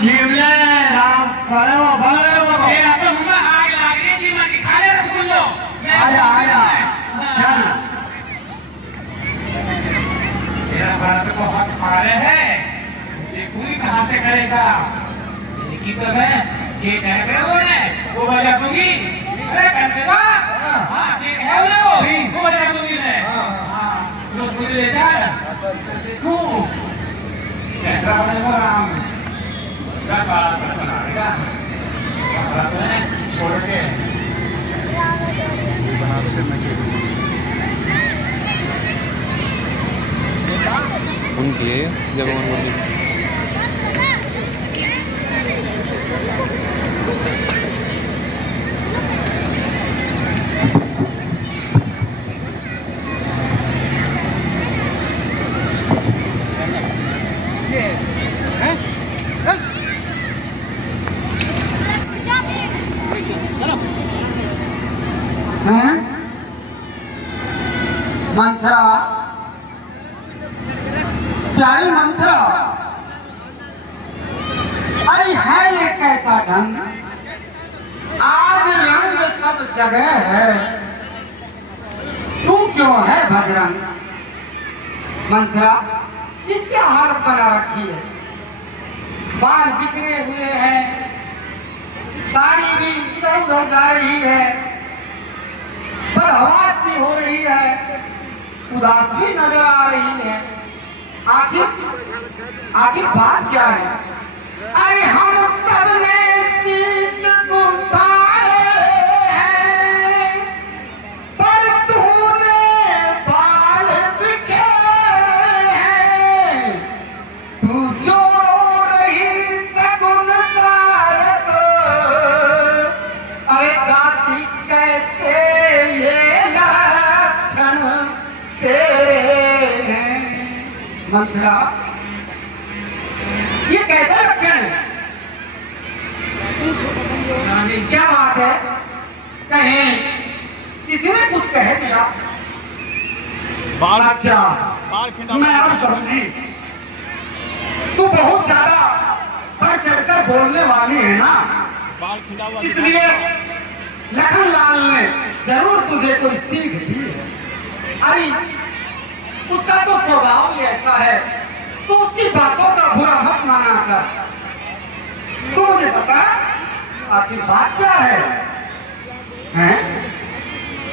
जीवले राम बड़े ये अब तो मुंह आग लग रही जी मन की खा ले रसगुल्लो आजा चल तेरा भरत को हक मारे है ये कोई कहां से करेगा की तो मैं ये कह रहे हो ने वो बजा दूंगी अरे करते ना हां ठीक है वो बजा दूंगी मैं हां रसगुल्ले ले जा देखो कैसा बनेगा राम क्या बात से बनाएगा छोड़ के बना दो फिर मैं उनकी जब उन्होंने मंथरा प्यारी मंथरा अरे है ये कैसा ढंग आज रंग सब जगह है तू क्यों है भद्रंग मंथरा ये क्या हालत बना रखी है बाल बिखरे हुए हैं साड़ी भी इधर उधर जा रही है बदहवास सी हो रही है उदास भी नजर आ रही है आखिर बात क्या है अरे हम सब ने शीश उतारे हैं पर तूने बाल बिखेरे हैं तू जो रो रही सगुन सारत अरे दासी कैसे ये लक्षण तेरे हैं मंथरा ये कैसा लक्षण है क्या बात है कहीं किसी ने कुछ कह दिया अच्छा मैं अब समझी तू बहुत ज्यादा बढ़ चढ़कर बोलने वाली है ना इसलिए लखनलाल ने जरूर तुझे कोई सीख दी है अरे उसका तो स्वभाव ही ऐसा है तो उसकी बातों का बुरा मत माना कर तो मुझे बता आखिर बात क्या है हैं?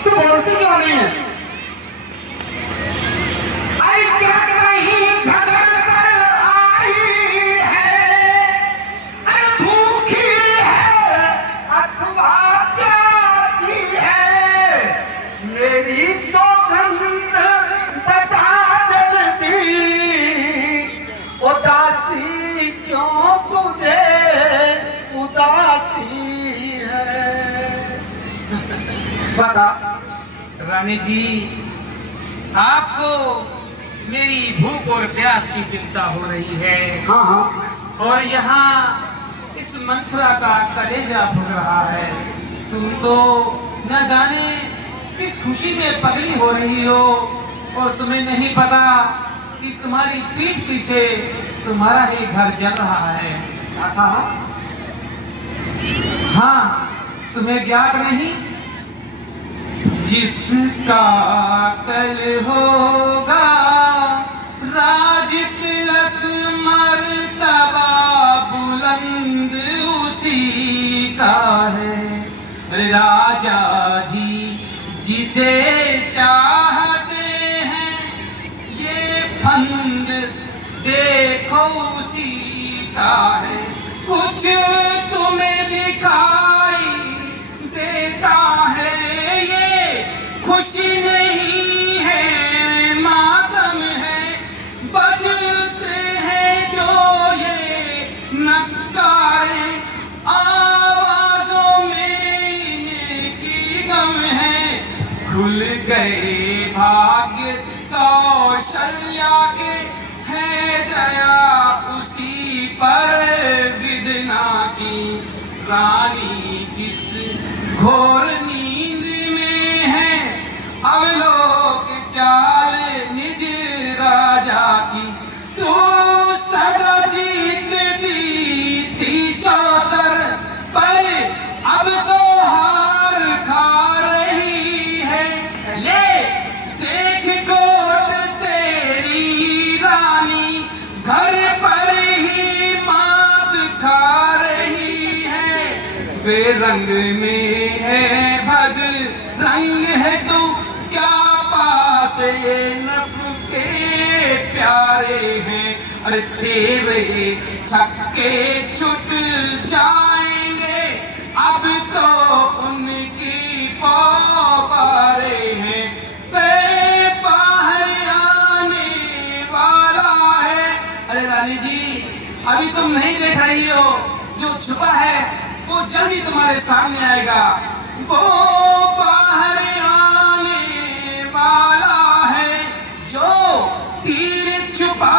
तू बोलती क्यों नहीं है अरे क्या नहीं झगड़ कर आई है अरे भूखी है अथवा प्यासी है मेरी सौगंध बता जल्दी उदासी क्यों तुझे उदासी है बता रानी जी आपको मेरी भूख और प्यास की चिंता हो रही है हाँ और यहाँ इस मंथरा का कलेजा फूट रहा है तुम तो न जाने किस खुशी में पगली हो रही हो और तुम्हें नहीं पता कि तुम्हारी पीठ पीछे तुम्हारा ही घर जल रहा है हाँ तुम्हें ज्ञात नहीं जिसका कल होगा राज तिलक मर्तबा बुलंद उसी का है अरे राजा जी जिसे चाहते हैं ये फंद देखो उसी का है कुछ तुम्हें दिखाई देता है ये खुशी नहीं है मातम है बजते हैं जो ये नगारे आवाजों में की गम है खुल गए भाग्य कौशल्या के है दया उसी पर विदना की रानी किस घोर नींद में है अवलोक चाल निज राजा की तू सदा जीतती वे रंग में है भद रंग है तू क्या पास ये नभ के प्यारे हैं। अरे तेरे छक्के छुट जाएंगे अब तो उनकी पौबारे हैं। वे बाहर आने वाला है। अरे रानी जी अभी तुम नहीं देख रही हो, जो छुपा है वो जल्दी तुम्हारे सामने आएगा। वो बाहर आने वाला है जो तीर छुपा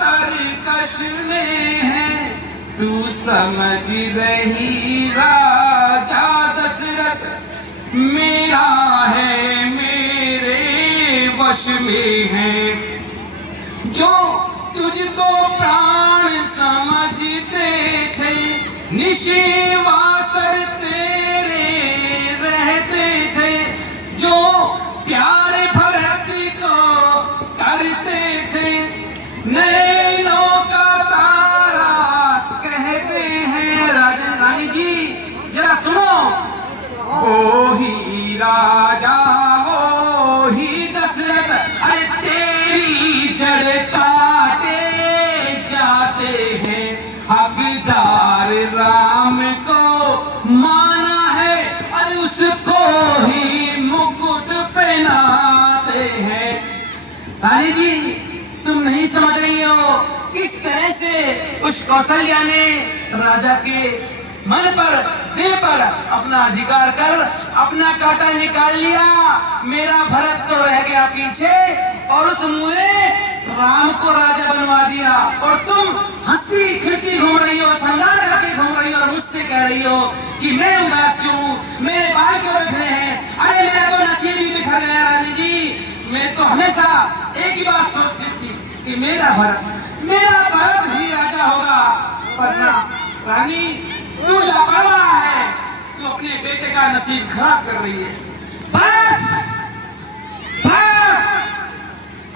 कर कशने हैं। तू समझ रही राजा दशरथ मेरा है मेरे वश में है। जो तुझको प्राण समझते थे निशिवासर तेरे रहते थे। जो प्यार भरत को करते थे नैनों का तारा कहते हैं। रानी जी जरा सुनो, वो ही राजा वो ही दशरथ अरे तेरी जड़ काटे जाते हैं। हकदार राम को माना है और उसको ही मुकुट पहनाते हैं। रानी जी तुम नहीं समझ रही हो किस तरह से उस कौशल्या ने राजा के मन पर देह पर अपना अधिकार कर अपना कांटा निकाल लिया। मेरा भरत तो रह गया पीछे और उस मुझे राम को राजा बनवा दिया। और तुम हंसती खिलती घूम रही हो, श्रृंगार करके घूम रही हो और मुझसे कह रही हो कि मैं उदास क्यों हूँ, मेरे बाल क्यों बिखरे हैं। अरे मेरा तो नसीब ही बिखर गया रानी जी। मैं तो हमेशा एक ही बात सोचती थी कि मेरा भरत ही राजा होगा। वरना रानी तू लापरवाह है, तू अपने बेटे का नसीब खराब कर रही है। बस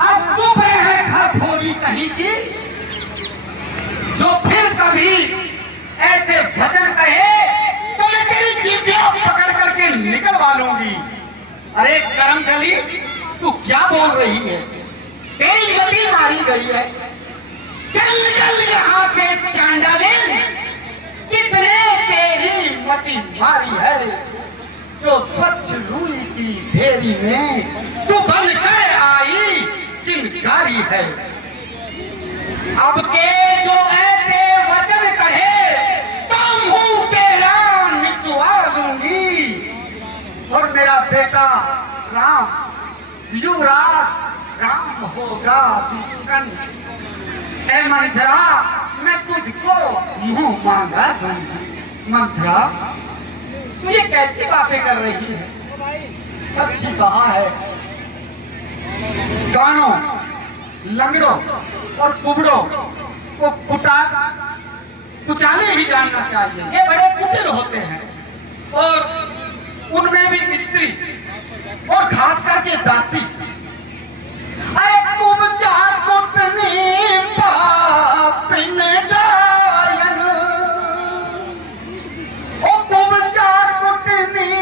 अब चुप है घर फोड़ी कहीं की। जो फिर कभी ऐसे वचन कहे तो मैं तेरी जीभियां पकड़ करके निकलवा लूंगी। अरे करमचली तू क्या बोल रही है? तेरी मति मारी गई है। चल यहाँ से चांडालिन, किसने तेरी मति मारी है? जो स्वच्छ रूई की फेरी में तू बनकर आई चिंगारी है। अब के जो ऐसे वचन कहे तो मुंह तेरा निचवा लूंगी। और मेरा बेटा राम युवराज राम होगा जिस क्षण। ए मंथरा मैं तुझको मुंह मांगा दूंगी। मंथरा तू ये कैसी बातें कर रही है? सच ही कहा है, कानों लंगड़ों और कुबड़ों को कुचाले ही जानना चाहिए। ये बड़े कुटिल होते हैं और उनमें भी स्त्री और खास करके दासी। अरे कुबचा कुटनी पापिन डायन, ओ कुबचा कुटनी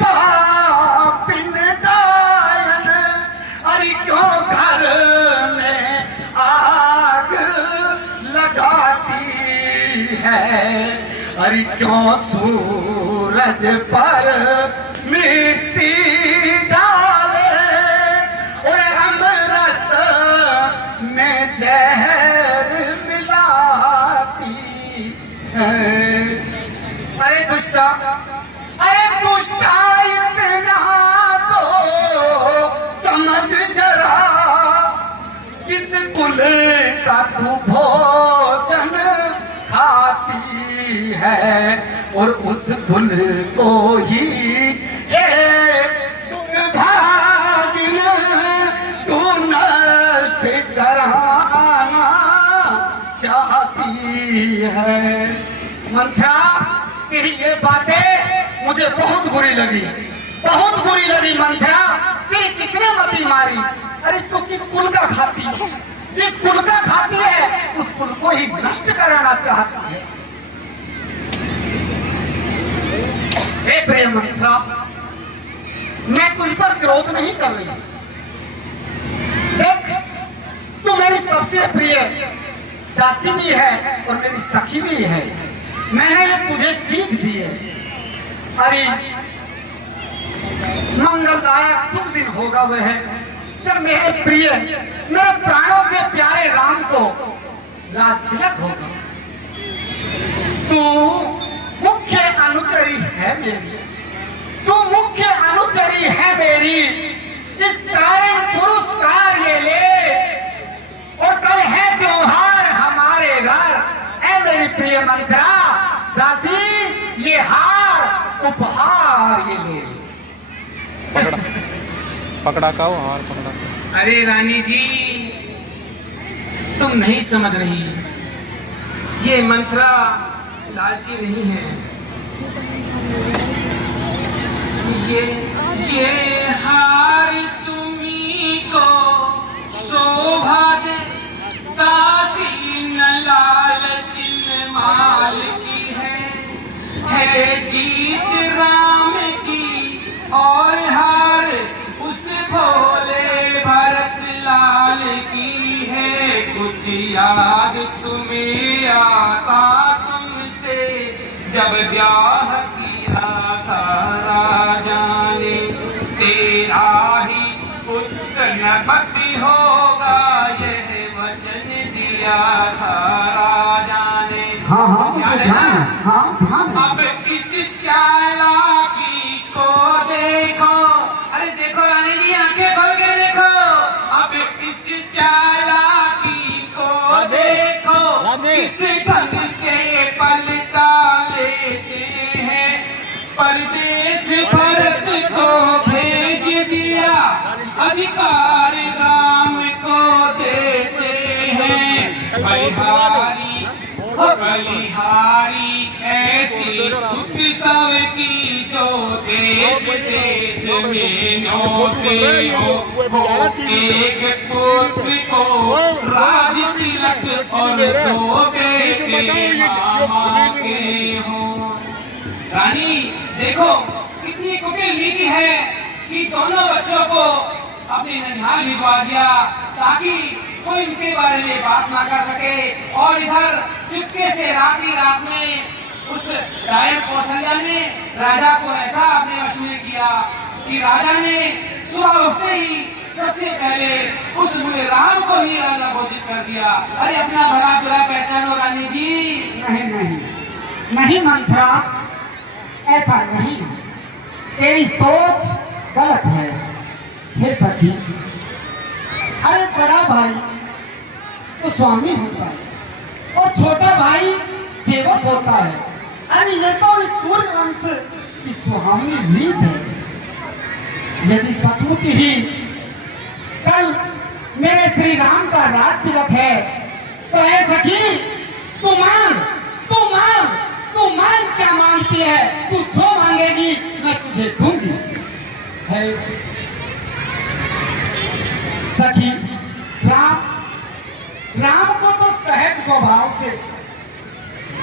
पापिन डायन। अरे क्यों घर में आग लगाती है? अरे क्यों सूरज पर मिट्टी डाले? और अमृत में जहर मिलाती है। अरे दुष्टा इतना तो समझ जरा, किस कुल का तू भोजन खाती है? और उस कुल को ही भागिन तू नष्ट कराना चाहती है। मंथरा तेरी ये बातें मुझे बहुत बुरी लगी मंथरा। तेरी किसने मती मारी? अरे तू किस कुल का खाती है? जिस कुल का खाती है उस कुल को ही नष्ट कराना चाहती है। हे प्रिय मंत्रा, मैं तुझ पर क्रोध नहीं कर रही। देख, तू मेरी सबसे प्रिय दासी भी है और मेरी सखी भी है। मैंने ये तुझे सीख दी है। अरे मंगलदायक शुभ दिन होगा वह जब मेरे प्रिय, मेरे प्राणों से प्यारे राम को राज तिलक होगा। तू मुख्य अनुचरी है मेरी, तू मुख्य अनुचरी है मेरी। इस कारण पुरस्कार ये ले, और कल है त्योहार हमारे घर। ऐ मेरी प्रिय मंत्रा दासी, ये हार उपहार ये ले। पकड़ा पकड़ा का वो हार पकड़ा। अरे रानी जी, तुम नहीं समझ रही, ये मंत्रा लालची नहीं है। ये हार तुम्ही को शोभा दे, दासी न लालच न माल की है जीत राम की, और हार उस भोले भरत लाल की है। कुछ याद तुम्हें आता तुमसे जब ब्याह किया था राजा ने, तेरा ही पुत्र नपति होगा यह वचन दिया था राजा ने। हाँ हाँ हाँ, अब इस चालाकी को देखो, अरे देखो रानी जी, आंखें खोल के देखो। अब इस चालाकी को देखो, किस ढंग से पलटा लेते हैं। परदेश भरत को भेज दिया, अधिकार राम को देते हैं। बलिहारी ऐसी उत्सव की जो देश देश में न्योते हो। एक पुत्र को राज तिलक और दो बेटे मामा के हो। रानी देखो, कितनी कुटिल नीति है कि दोनों बच्चों को अपने ननिहाल भिजवा दिया ताकि कोई इनके बारे में बात ना कर सके। और इधर चुपके से रात में उस रायन कौशल्या ने राजा को ऐसा अपने वश में किया कि राजा ने सुबह उठते ही सबसे पहले उस राम को ही राजा घोषित कर दिया। अरे अपना भला बुरा पहचानो रानी जी। नहीं नहीं नहीं मंत्रा, ऐसा नहीं है। तेरी सोच गलत है। हे सखी, अरे बड़ा भाई तो स्वामी होता है और छोटा भाई सेवक होता है। अरे ये तो इस सूर्य वंश की सुहावनी रीत है। यदि सचमुच ही कल मेरे श्री राम का राज तिलक है तो ऐ सखी, तू मांग क्या मांगती है। तू जो मांगेगी मैं तुझे दूंगी। है सखी, राम को तो सहज स्वभाव से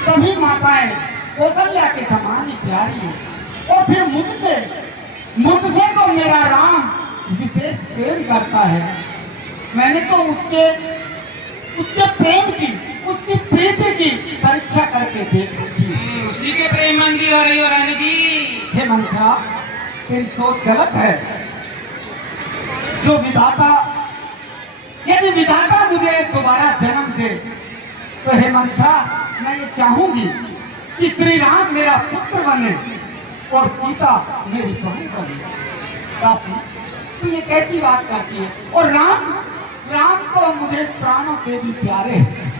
सभी माताएं कौशल्या के समान ही प्यारी है। और फिर मुझसे तो मेरा राम विशेष प्रेम करता है। मैंने तो उसके प्रेम की, उसकी प्रीति की परीक्षा करके देख ली। उसी के प्रेम मंदी हो रही हो रानी जी। हे मंत्रा, तेरी सोच गलत है। जो यदि विधाता मुझे दोबारा जन्म दे तो हे मंत्रा, मैं ये चाहूंगी कि श्री राम मेरा पुत्र बने और सीता मेरी बहू बने। दासी, तू ये कैसी बात करती है? और राम तो मुझे प्राणों से भी प्यारे हैं।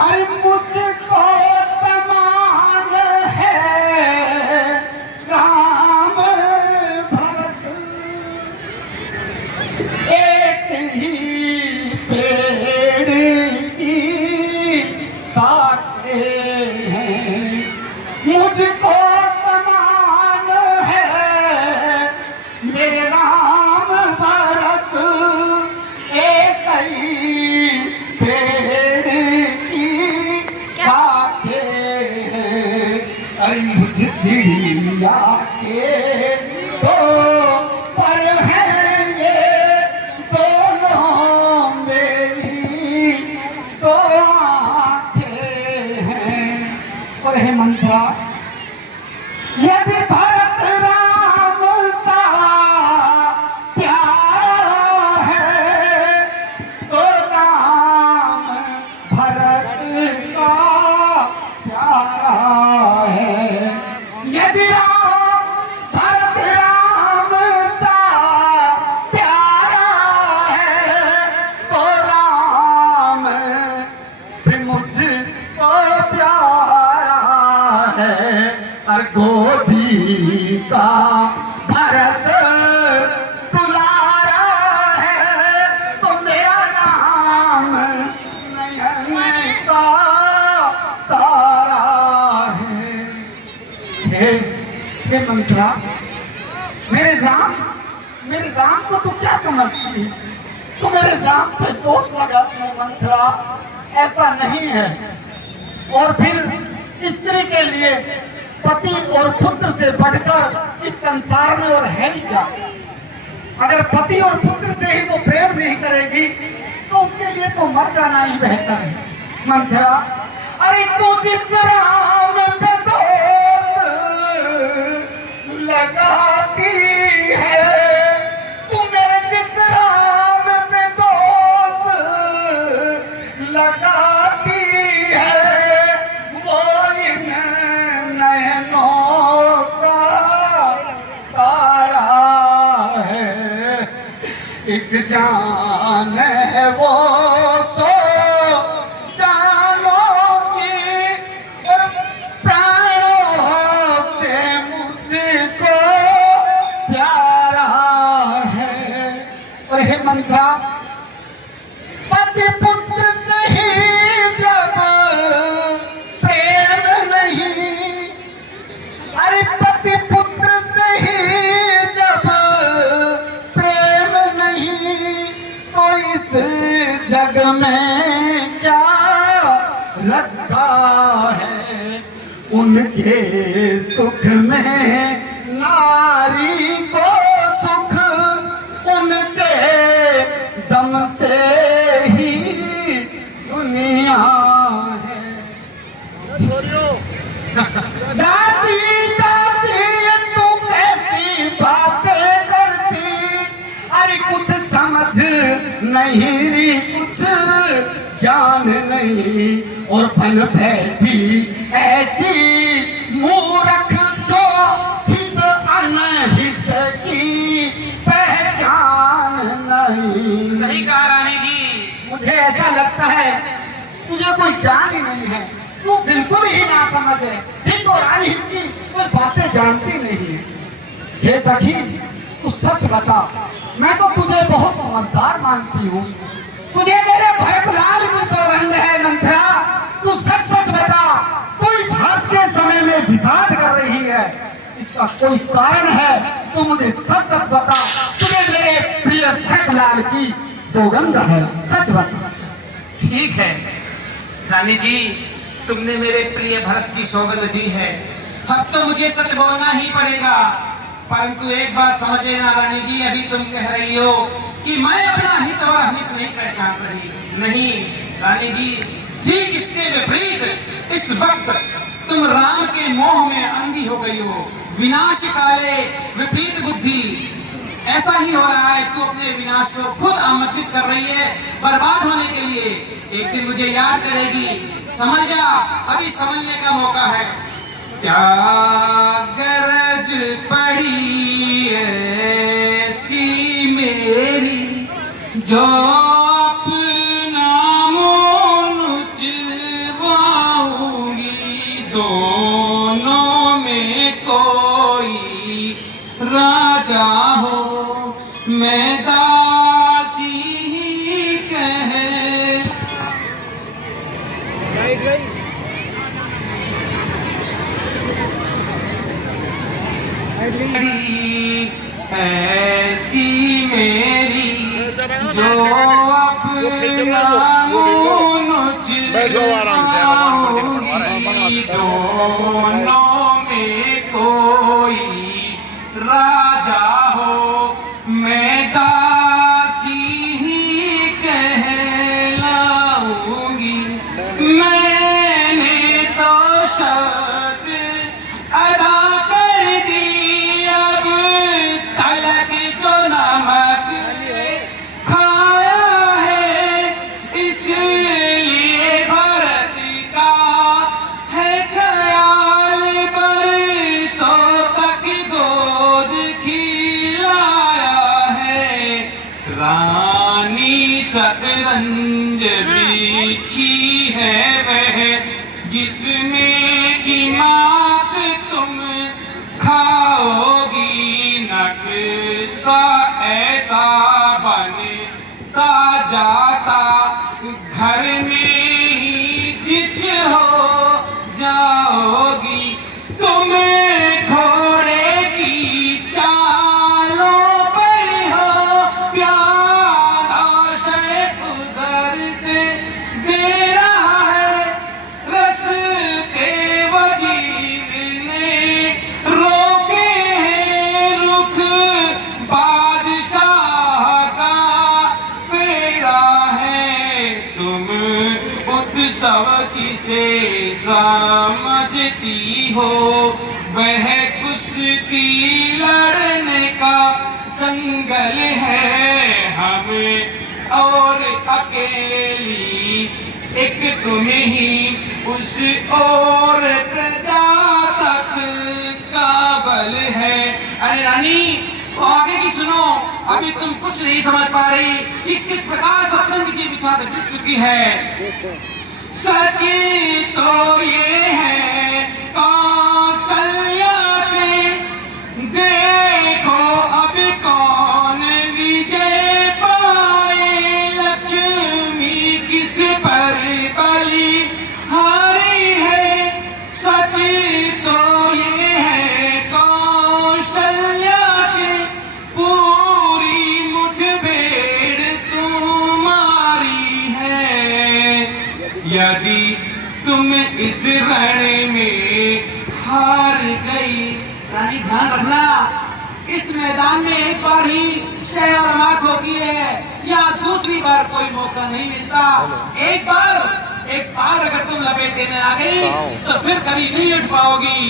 अरे मुझको समान है राम भरत, एक ही पेड़ की शाखें हैं। मुझको समान है मेरे राम भरत, एक ही पेड़ की शाखें अरे मुझ चिड़िया के तो पर हैं ये दोनों मेरी दो आंखें हैं। और हे मंत्रा, यदि भरत राम सा प्यारा है तो राम भरत सा प्यारा है। यदि राम भरत राम सा प्यारा है तो राम भी मुझको प्यारा है। और गोदी का भरत दुलारा है तो मेरा राम नयन का तारा है। हे मंत्रा, मेरे राम को तू क्या समझती है? तू मेरे राम पे दोष लगाती है मंत्रा, ऐसा नहीं है। और फिर स्त्री के लिए पति और पुत्र से बढ़कर इस संसार में और है ही क्या? अगर पति और पुत्र से ही वो प्रेम नहीं करेगी तो उसके लिए तो मर जाना ही बेहतर है मंथरा। अरे तू जिस राम पे दोष लगाती है, तू मेरे जिस राम पे दोष लगाती है, वो इन नयनों का तारा है। एक जान है वो सो जानों की, और प्राणों से मुझको प्यारा है। और हे मंत्रा, पति पुत्र से ही जब प्रेम नहीं, अरे पति पुत्र से ही जब प्रेम नहीं, तो इस जग में क्या रखा है? उनके सुख में नारी को सुख, उनके दम से ही दुनिया है। दासी दासी तू कैसी बातें करती, अरे कुछ समझ नहीं री, कुछ ज्ञान नहीं, और बन बैठी ऐसी मूर्ख जो हित अनहित की पहचान नहीं। सही कहा रानी जी। मुझे ऐसा लगता है तुझे कोई ज्ञान ही नहीं है, तू बिल्कुल ही ना समझ है, हित और अनहित की कोई बातें जानती नहीं है। हे सखी, तू सच बता, मैं तो तुझे बहुत समझदार मानती हूँ, तुझे मेरे भरतलाल की सौगंध है मंथरा, तू सच सच बता, तू इस हर्ष के समय में विषाद कर रही है, इसका कोई कारण है तो मुझे सच सच बता। तुझे मेरे प्रिय भरतलाल की सौगंध है, सच बता। ठीक है रानी जी, तुमने मेरे प्रिय भरत की सौगंध दी है, अब तो मुझे सच बोलना ही पड़ेगा। परंतु एक बात समझ लेना रानी जी, अभी तुम कह रही हो कि मैं अपना हित और अहित नहीं पहचान रही। नहीं रानी जी, ठीक इसके विपरीत इस वक्त तुम राम के मोह में अंधी हो गई हो। विनाश काले विपरीत बुद्धि, ऐसा ही हो रहा है। तू अपने विनाश को खुद आमंत्रित कर रही है बर्बाद होने के लिए। एक दिन मुझे याद करेगी, समझ जा, अभी समझने का मौका है। क्या गरज पड़ी ऐसी मेरी, जो अपना मोह चुराऊंगी, दोनों में कोई राजा हो, मैं दासी ही कहे। ऐसी मेरी जो अपना मोह चुराऊंगी, दोनों की मात तुम खाओगी, नक्शा ऐसा बनता जाता, घर में ही जिच हो जाओगी। तुम घोड़े की चालों पर हो, प्यार आशय उधर से दे रहा है, रस्ते वजीर ने रोके हैं, रुख बादशाह का फेरा है। तुम उत्सव जिसे समझती हो, वह कुश्ती लड़ने का दंगल है। हमें और अकेली एक तुम ही उस और प्रजा तक काबल है। अरे रानी, तो आगे की सुनो, अभी तुम कुछ नहीं समझ पा रही कि किस प्रकार शतरंज की बिछाद घिस चुकी है। सच तो ये है कौशल्या से, देखो अब कौन विजय पाए, लक्ष्मी किस पर बलि हारी है। सच तो ये है कौशल्या से, पूरी मुठभेड़ तुम्हारी है। यदि तुम इस रण में हार गई, रानी ध्यान रखना, इस मैदान में एक बार ही शह और मात होती है, या दूसरी बार कोई मौका नहीं मिलता। एक बार अगर तुम लपेटे में आ गई तो फिर कभी नहीं उठ पाओगी।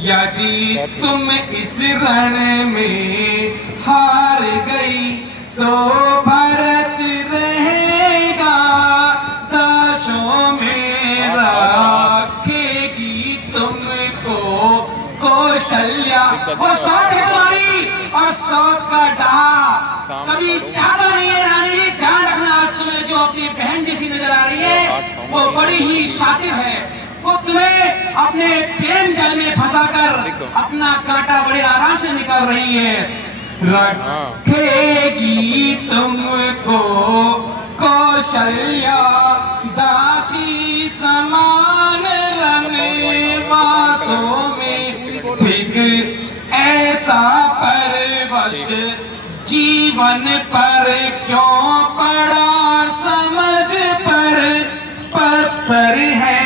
यदि तुम इस रण में हार गई तो भरत रहेगा दासों में, रखेगी तुमको कौशल्या। वो शॉट है तुम्हारी, और शॉट का डहा कभी ज्यादा नहीं है। रानी जी ध्यान रखना, आज तुम्हें जो अपनी बहन जैसी नजर आ रही है वो बड़ी ही शातिर है। वो तुम्हें अपने प्रेम जल में फंसाकर अपना कांटा बड़े आराम से निकाल रही है। रखेगी तुमको कौशल्या दासी समान, रनवासों में ठीक ऐसा परवश जीवन पर क्यों पड़ा, समझ पर पत्थर है।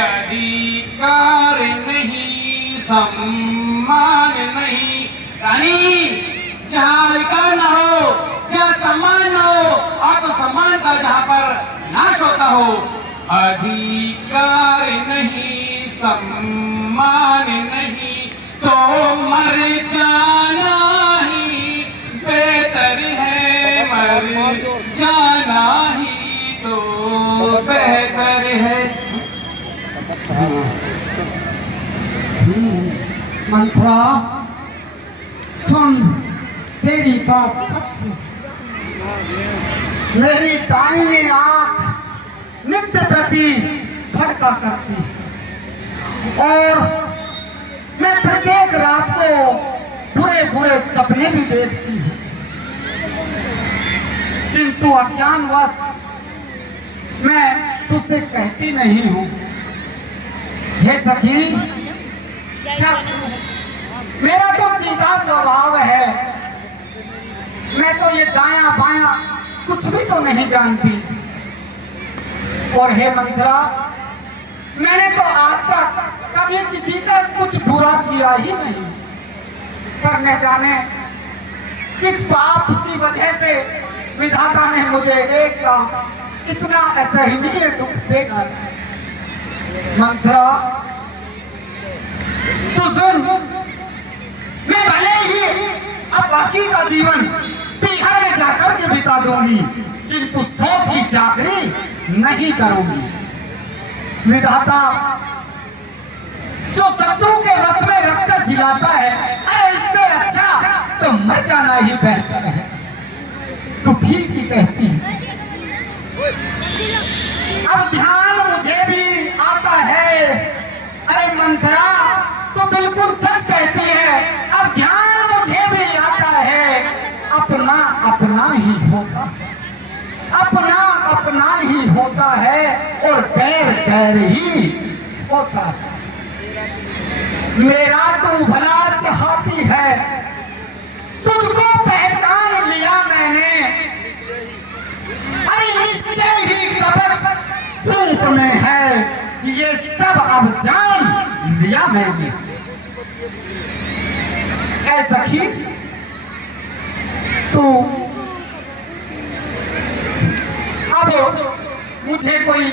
अधिकार नहीं, सम्मान नहीं। रानी, जहाँ अधिकार न हो, जहाँ सम्मान न हो, आत्मसम्मान का जहाँ पर नाश होता हो, अधिकार नहीं, सम्मान नहीं, तो मर जाना ही बेहतर है। मर जाना ही तो बेहतर है। मंत्रा, सुन, तेरी बात सत्य। मेरी दाहिनी आंख नित्य प्रति भड़का करती, और मैं प्रत्येक रात को बुरे बुरे सपने भी देखती हूँ, किंतु अज्ञानवश मैं तुझसे कहती नहीं हूँ। हे सखी, क्या मेरा तो सीधा स्वभाव है, मैं तो ये दायां बायां कुछ भी तो नहीं जानती। और हे मंत्रा, मैंने तो आज तक कभी किसी का कुछ बुरा किया ही नहीं, पर न जाने किस पाप की वजह से विधाता ने मुझे एक साथ इतना असहनीय दुख दे डाला। मंत्रा, तू सुन, मैं भले ही अब बाकी का जीवन बिहार में जाकर के बिता दूंगी, किंतु सौत की चाकरी नहीं करूंगी। विधाता जो शत्रु के वश में रखकर जिलाता है, अरे इससे अच्छा तो मर जाना ही बेहतर है। तू ठीक ही कहती है। अब ध्यान मुझे भी आता है, होता है और गैर गैर ही होता है। मेरा तू भला चाहती है, तुझको पहचान लिया मैंने, अरे निश्चय ही कपट धूप में है, ये सब अब जान लिया मैंने। ऐ सखी तू अब मुझे कोई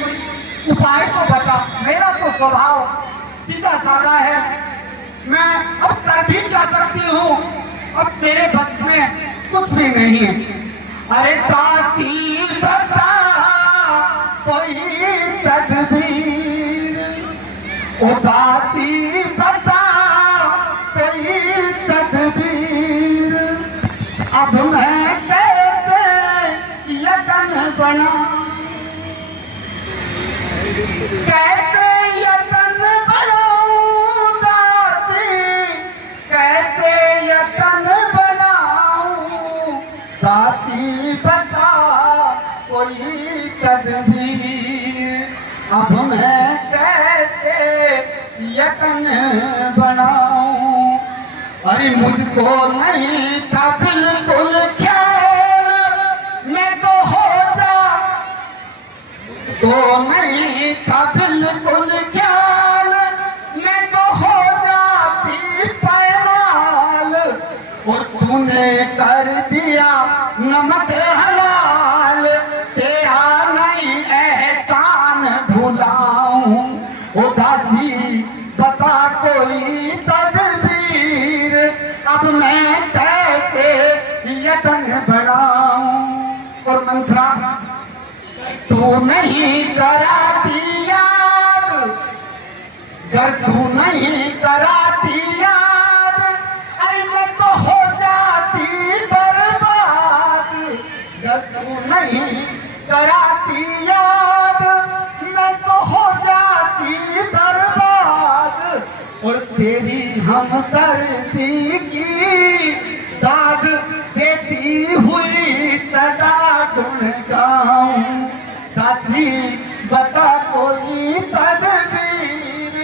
उपाय तो बता। मेरा तो स्वभाव सीधा साधा है, मैं अब कर भी क्या सकती हूँ, अब मेरे बस में कुछ भी नहीं है। अरे दासी बता कोई तदबीर, ओ दासी बता कोई तदबीर, अब मैं कैसे यतन बनाऊं, कैसे यतन बनाऊं दासी, कैसे यतन बनाऊं दासी बता कोई तदबीर, अब मैं कैसे यतन बनाऊं। अरे मुझको नहीं था बिल्कुल ख्याल, मैं तो हो जा, मुझको नहीं था बिल्कुल ख्याल, मैं तो हो जाती पैमाल, और तूने कर दिया नमक हलाल, तेरा नहीं एहसान भुलाऊं, ओ दासी बता कोई तदबीर, अब मैं कैसे यतन बनाऊं। और मंत्रा तू नहीं कराती याद, गर तू नहीं कराती याद, अरे मैं तो हो जाती बर्बाद, गर तू नहीं कराती याद, मैं तो हो जाती बर्बाद, और तेरी हमदर्दी की दाद देती हुई सदा गुण गाऊं, दासी बता कोई तदबीर,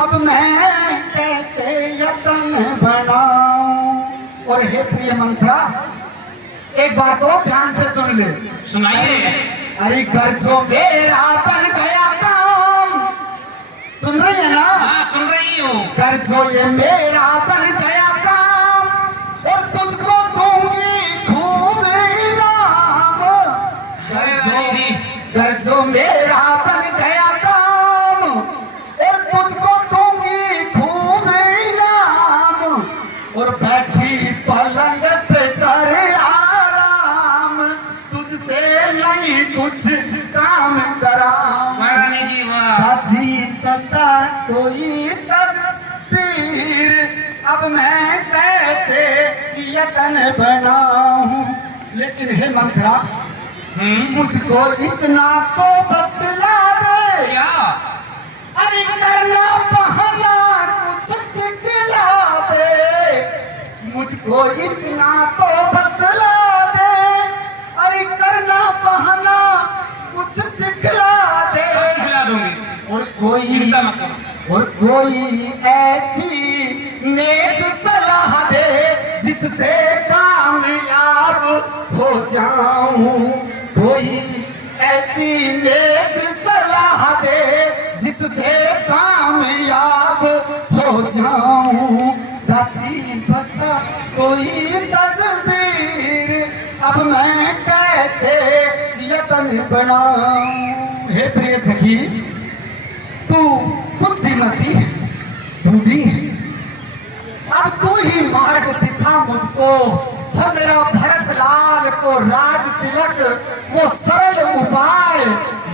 अब मैं कैसे यतन बनाऊं। और हे प्रिय मंत्रा, एक बात और ध्यान से सुन ले। सुनाइए। अरे घर जो मेरा बन गया काम, सुन रही है ना? हाँ सुन रही हूँ। घर जो ये मेरा बन गया काम, और तुझको दूंगी खूब इनाम, घर जो मेरा बन गया काम, और तुझको दूंगी खूब इनाम, और बैठी पलंग पे कर आराम, तुझसे नहीं कुछ काम कराऊं। महारानी जी वाह। दासी बता कोई तदबीर, अब मैं कैसे यतन बनाऊं। लेकिन हे मंत्रा, मुझको इतना तो बतला दे, क्या? अरे करना बहाना कुछ सिखला दे, मुझको इतना तो बतला दे, अरे करना बहाना कुछ सिखला दे। सिखला दूंगी। और कोई चिंता मत करो। और कोई ऐसी नेक सलाह दे, जिससे कामयाब हो जाऊं, कोई ऐसी नेक सलाह दे, जिससे कामयाब हो जाऊं। दासी बता कोई तदबीर, अब मैं कैसे यतन बनाऊं। हे प्रिय सखी, तू बुद्धिमती है, बूढ़ी है, अब तू ही मार्ग दिखा मुझको, हो मेरा भरत लाल को राज तिलक, वो सरल उपाय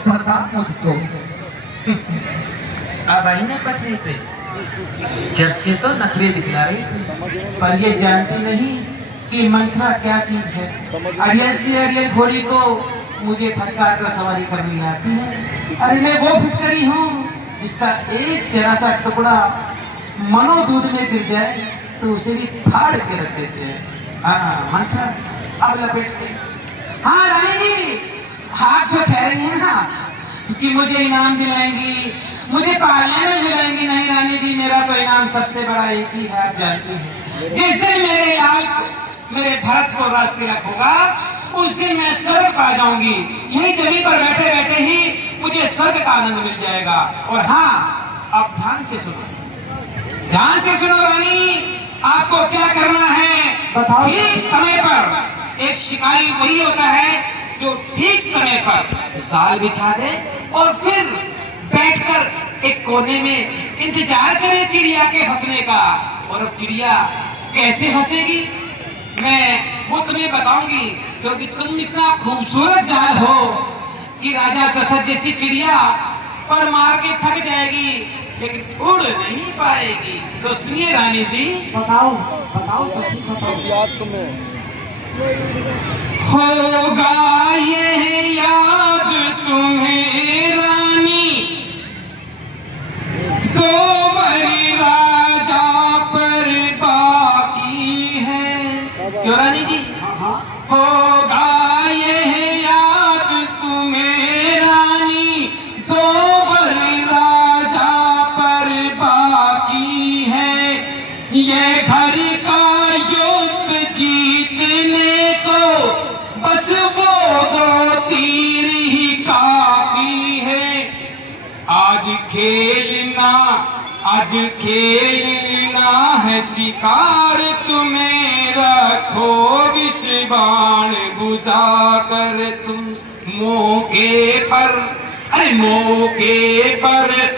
बता मुझको। अब आई ना पटरी पे, जब से तो नखरे दिखला रही थी, पर ये जानती नहीं कि मंत्रा क्या चीज है। अरियल सी अरियल घोड़ी को मुझे फटकार कर सवारी करनी आती है। अरे मैं वो फुटकरी हूँ जिसका एक जरा सा टुकड़ा मनो दूध में गिर जाए तो उसे भी फाड़ के रख देते हैं। हाँ मंत्रा अब लपेट के। हाँ रानी जी, हाथ जो कह रही है ना कि मुझे इनाम दिलाएंगी, मुझे पालने में दिलाएंगी, नहीं रानी जी, मेरा तो इनाम सबसे बड़ा एक ही है, आप जानती हैं। जिस दिन मेरे लाल मेरे भरत को रास्ते रखोगा, उस दिन मैं स्वर्ग पा जाऊंगी। यही जमीन पर बैठे बैठे ही मुझे स्वर्ग का आनंद मिल जाएगा। और हाँ, अब ध्यान से सुनो, ध्यान से सुनो रानी, आपको क्या करना है बताओ। ठीक समय पर एक शिकारी वही होता है जो ठीक समय पर जाल बिछा दे और फिर बैठकर एक कोने में इंतजार करे चिड़िया के फंसने का। और अब चिड़िया कैसे फंसेगी मैं वो तुम्हें बताऊंगी, क्योंकि तुम इतना खूबसूरत जाल हो कि राजा दशरथ जैसी चिड़िया पर मार के थक जाएगी लेकिन उड़ नहीं पाएगी। तो सुनिए रानी जी, बताओ बताओ सच्ची बताओ। याद तुम्हें होगा ये याद तुम्हें रानी, दो बड़ी राजा पर बाकी है। क्यों रानी जी? होगा ये याद तुम्हें रानी, दो बड़ी राजा पर बाकी है। ये घर का युद्ध जीतने को बस वो दो तीर ही काफी है। आज खेलना है शिकार, तुम्हें रखो विष बाण बुझा कर तुम मौके पर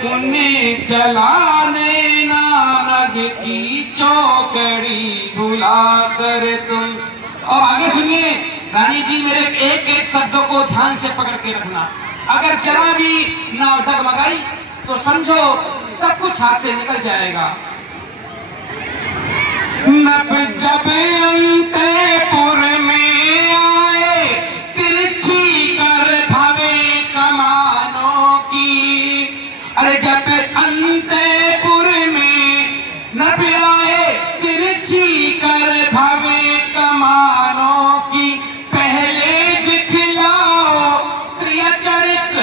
उन्हें जलाने ना, रग की चौकड़ी भुला कर तुम। और आगे सुनिए रानी जी, मेरे एक एक शब्दों को ध्यान से पकड़ के रखना। अगर जरा भी नाव डगमगाई तो समझो सब कुछ हाथ से निकल जाएगा। नब जब अंतपुर में आए, तिरछी कर भवे कमानों की। अरे जब अंतपुर में नब आए, तिरछी कर भवे कमानों की। पहले दिखलाओ त्रिया चरित्र,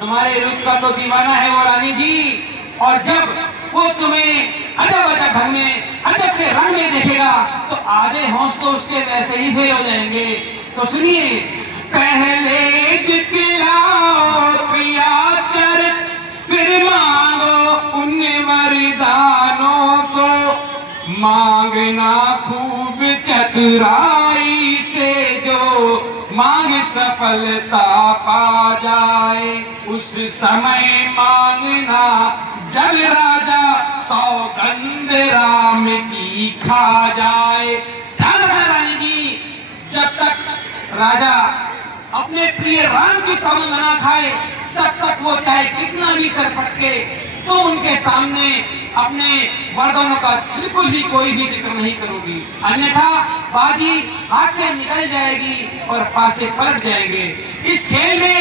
तुम्हारे रूप का तो दीवाना है वो रानी जी। और जब वो तुम्हें अजब अजब ढंग में, अजब से रंग में देखेगा तो आधे होश तो उसके वैसे ही फेल हो जाएंगे। तो सुनिए, पहले दिखलाओ त्रिया चरित्र, फिर मांगो उन वरदानों को। मांगना खूब चतुराई से, जो मांग सफलता पा जाए। उस समय मांगना जब राजा सौगंध राम की खा जाए। ध्यान रखना रानी जी, जब तक राजा अपने प्रिय राम की सौगंध ना खाए तब तक वो चाहे कितना भी सर फटके तो उनके सामने अपने वरदानों का बिल्कुल भी कोई भी जिक्र नहीं करोगी, अन्यथा बाजी हाथ से निकल जाएगी और पासे पलट जाएंगे। इस खेल में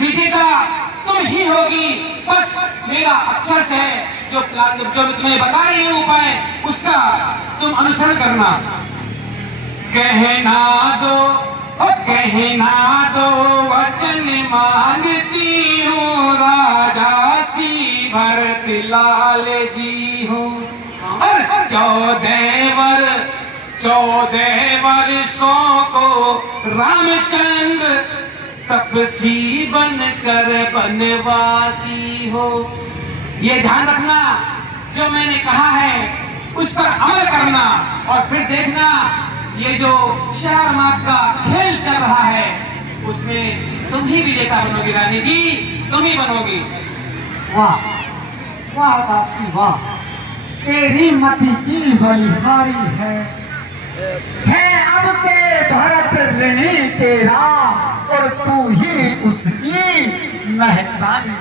विजेता तुम ही होगी। बस मेरा अक्षर से जो मैं तुम्हें बता रही हूँ उपाय, उसका तुम अनुसरण करना। कहना दो वचन मांगती हूँ, राजा श्री भरत लाल जी हूँ। और 14 वर्षों को रामचंद्र तपस्वी बनकर वनवासी हो। ये ध्यान रखना, जो मैंने कहा है उस पर अमल करना। और फिर देखना, ये जो शहरमाग का खेल चल रहा है उसमें तुम ही विजेता बनोगी रानी जी, तुम ही बनोगी। वाह वाह दासी वाह, तेरी मति की बलिहारी है अब से भरत ऋणी तेरा, और तू ही उसकी महतारी।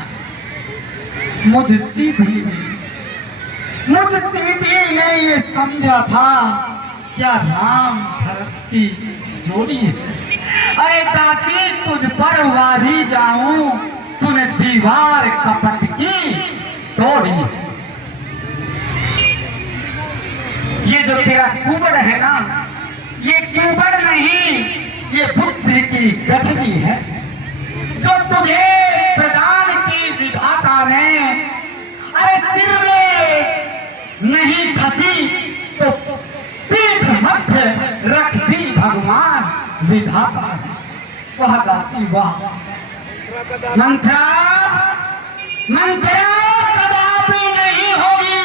मुझ सीधी ने ये समझा था क्या राम भरत की जोड़ी है। अरे दासी तुझ पर वारी जाऊं, तूने दीवार कपट की तोड़ी। ये जो तेरा कुबड़ है ना, ये कुबड़ नहीं, ये बुद्धि की गठरी है। विधाता है, वह दासी वाह। मंत्रा मंत्रा कदापि नहीं होगी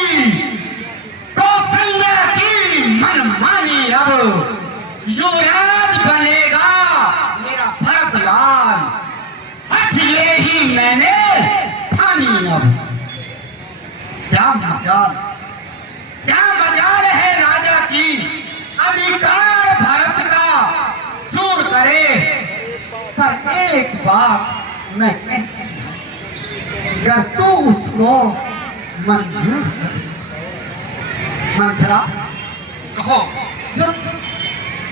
कौशल्या की मनमानी। अब युवराज बनेगा मेरा भरतलाल, हठ ले ही मैंने ठानी। अब क्या मजाल है राजा की, अधिकार भरत का चूर करे। पर एक बात मैं कहती हूं, अगर तू उसको मंजूर कर। मंत्रा कहो। जो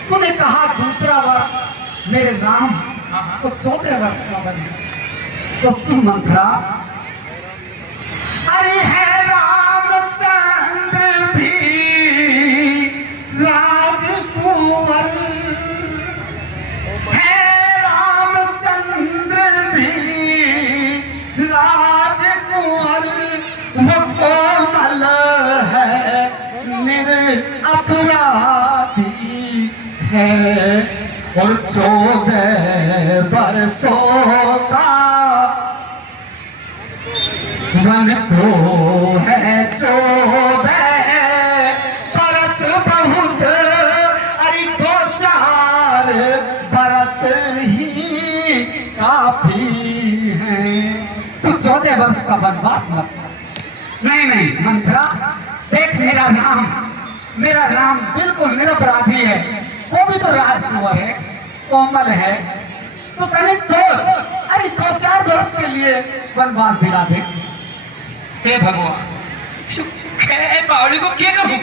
तूने कहा दूसरा वर मेरे राम को 14 वर्ष का वनवास, तो सुन मंत्रा, अरे है रामचंद्र भी राजकुंवर, है रामचंद्र भी राजकुंवर। वो कोमल है निरपराधी है, और 14 बरसों का वन को है 14 बरस बहुत, अरे 2-4 बरस ही काफी है। तू 14 वर्ष का वनवास मत। नहीं मंत्रा, देख मेरा राम बिल्कुल निरपराधी है, वो भी तो राजकुंवर है, कोमल है। तो तनिक सोच, अरे 2-4 वर्ष के लिए वनवास दिला दे। हे भगवान, बावली को क्या करूं?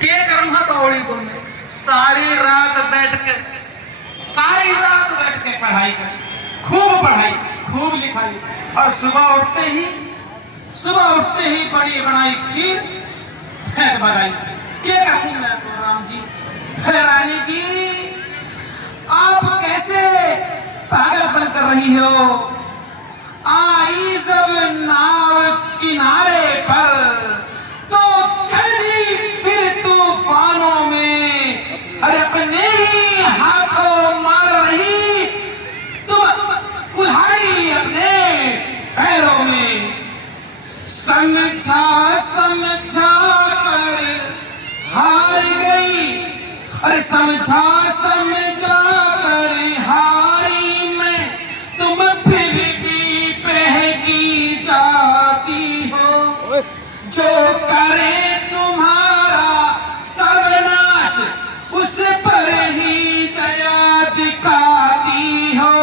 क्या करूं बावली को? सारी रात बैठ के पढ़ाई करी, खूब पढ़ाई, खूब लिखाई, और सुबह उठते ही बड़ी बनाई खीर फेंक बनाई। क्या करूं मैं तो राम जी? रानी जी, आप कैसे पागलपन कर रही हो? आई जब नाव किनारे पर, तो चली फिर तूफानों में, अरे अपने ही हाथों मार रही तुम कुल्हाड़ी अपने पैरों में। समझा कर हार गई, अरे समझा कर हारी मैं, तुम फिर भी बहकी जाती हो। जो करे तुम्हारा सर्वनाश, उस पर ही दया दिखाती हो।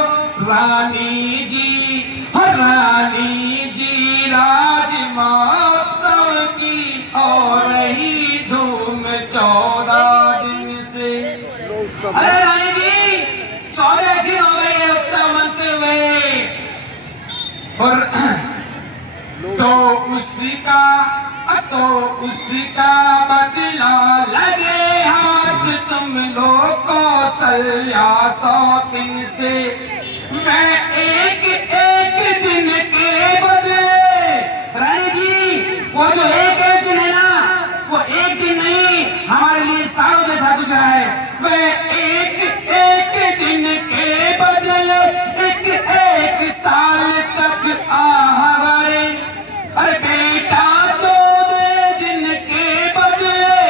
रानी जी राज महोत्सव की हो रही धूम 14 दिन से। अरे रानी जी, 14 दिन हो गए हैं उत्सव मनते हुए, और तो उसका बदला लगे हाथ तुम लोग कौशल्या 100 दिन से। मैं एक दिन के बदले, रानी जी, वो जो एक दिन है ना, वो एक दिन नहीं, हमारे लिए सालों जैसा गुजरा है। वह एक दिन के बदले एक साल तक आहवरे। अरे बेटा, 14 दिन के बदले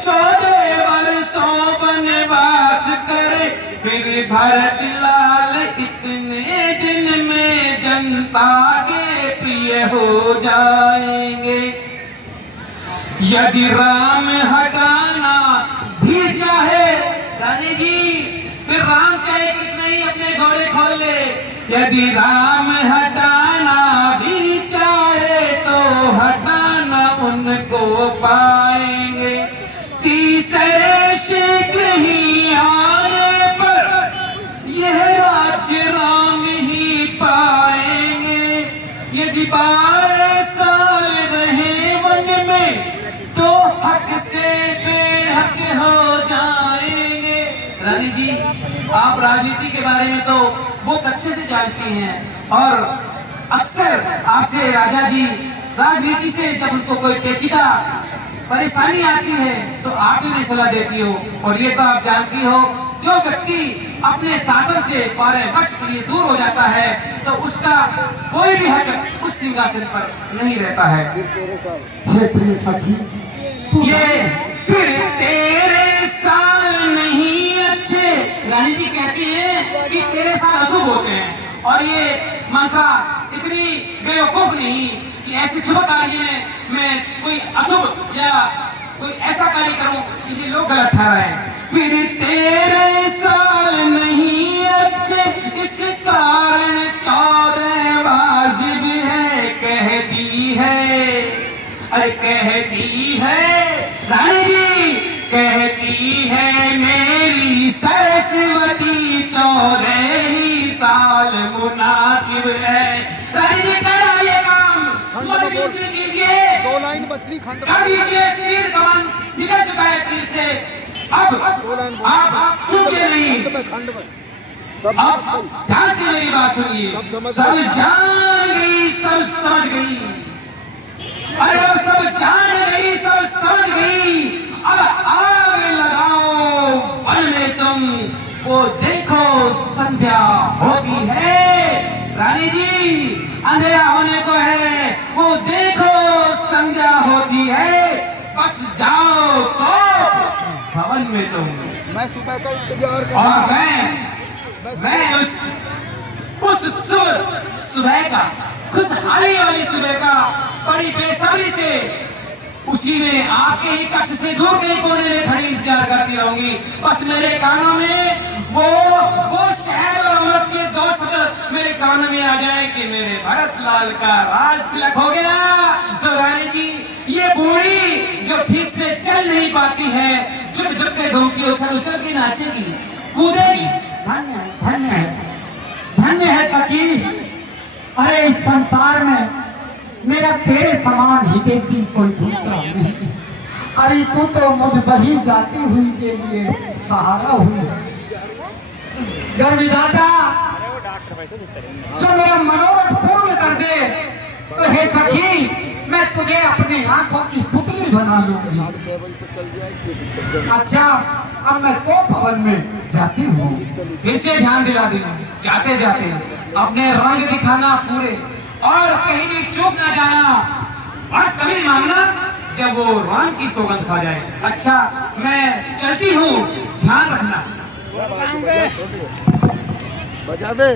14 वर्षों वनवास करे। फिर भरतलाल इतने दिन में जनता के प्रिय हो जाएंगे। यदि राम हटाना भी चाहे, रानी जी, फिर राम चाहे कितने ही अपने घोड़े खोल ले, यदि राम हटाना भी चाहे तो हटाना उनको पाएंगे। तीसरे शीघ्र ही आने पर यह राज्य राम ही पाएंगे। यदि 12 साल रहे वन में, तो हक से बेहक हो जाएंगे। रानी जी, आप राजनीति के बारे में तो बहुत अच्छे से जानती हैं, और अक्सर आपसे राजा जी राजनीति से जब उनको कोई पेचीदा परेशानी आती है तो आप ही सलाह देती हो। और ये तो आप जानती हो जो व्यक्ति अपने शासन से 12 वर्ष के लिए दूर हो जाता है तो उसका कोई भी हक उस सिंहासन पर नहीं रहता है। हे प्रिय सखी, ये फिर तेरे साल नहीं अच्छे, रानी जी कहती है कि तेरे साल अशुभ होते हैं, और ये मंत्रा इतनी बेवकूफ नहीं कि ऐसे शुभ कार्य में मैं कोई अशुभ या कोई ऐसा कार्य करूं जिसे लोग गलत ठहराएं। फिर तेरे साल नहीं अच्छे इस कारण 14 वाजिब है कहती है, अरे कहती है रानी जी, कहती है मेरी सरस्वती 14 ही साल मुनासिब है। रानी जी कर डालिए काम, मत गिनती कीजिए, 2 लाइन बचली खंड कर दीजिए, तीर कमान निकल चुका है तीर से, अब आप चूके नहीं। खंड में अब ध्यान से मेरी बात सुनिए, सब जान गई, सब समझ गई, अरे अब सब जान गई, सब समझ गई, अब आग लगाओ वन में तुम, वो देखो संध्या होती है। रानी जी अंधेरा होने को है, वो देखो संध्या होती है, बस जाओ तो भवन में तुम। मैं सुबह का इंतजार कर, और मैं उस सुबह का, खुशहाली वाली सुबह का बड़ी बेसब्री से उसी में आपके ही कक्ष से दूर के कोने में खड़ी इंतजार करती रहूंगी। बस मेरे कानों में वो शहद और अमृत के 2 शब्द मेरे कान में आ जाए कि मेरे भरत लाल का राज तिलक हो गया। तो रानी जी ये बूढ़ी जो ठीक से चल नहीं पाती है, झुक झुक के घूमती, उछल उछल के नाचेगी, कूदेगी। धन्य है, धन्य है, धन्य है सखी। अरे इस संसार में मेरा तेरे समान हितैषी कोई दूसरा नहीं। अरे तू तो मुझ बही जाती हुई के लिए सहारा हुई। गर्विदाता जो मेरा मनोरथ पूर्ण कर दे, तो हे सखी मैं तुझे अपनी आंखों की पुतली बना लूंगी। 6 बजे तक चल जाए। अच्छा अब मैं तो भवन में जाती हूँ। फिर से ध्यान दिला देना, जाते जाते अपने रंग दिखाना पूरे, और कहीं भी चूक ना जाना, और कभी मांगना जब वो राम की सौगंध खा जाए। अच्छा मैं चलती हूँ, ध्यान रखना। बजा दे।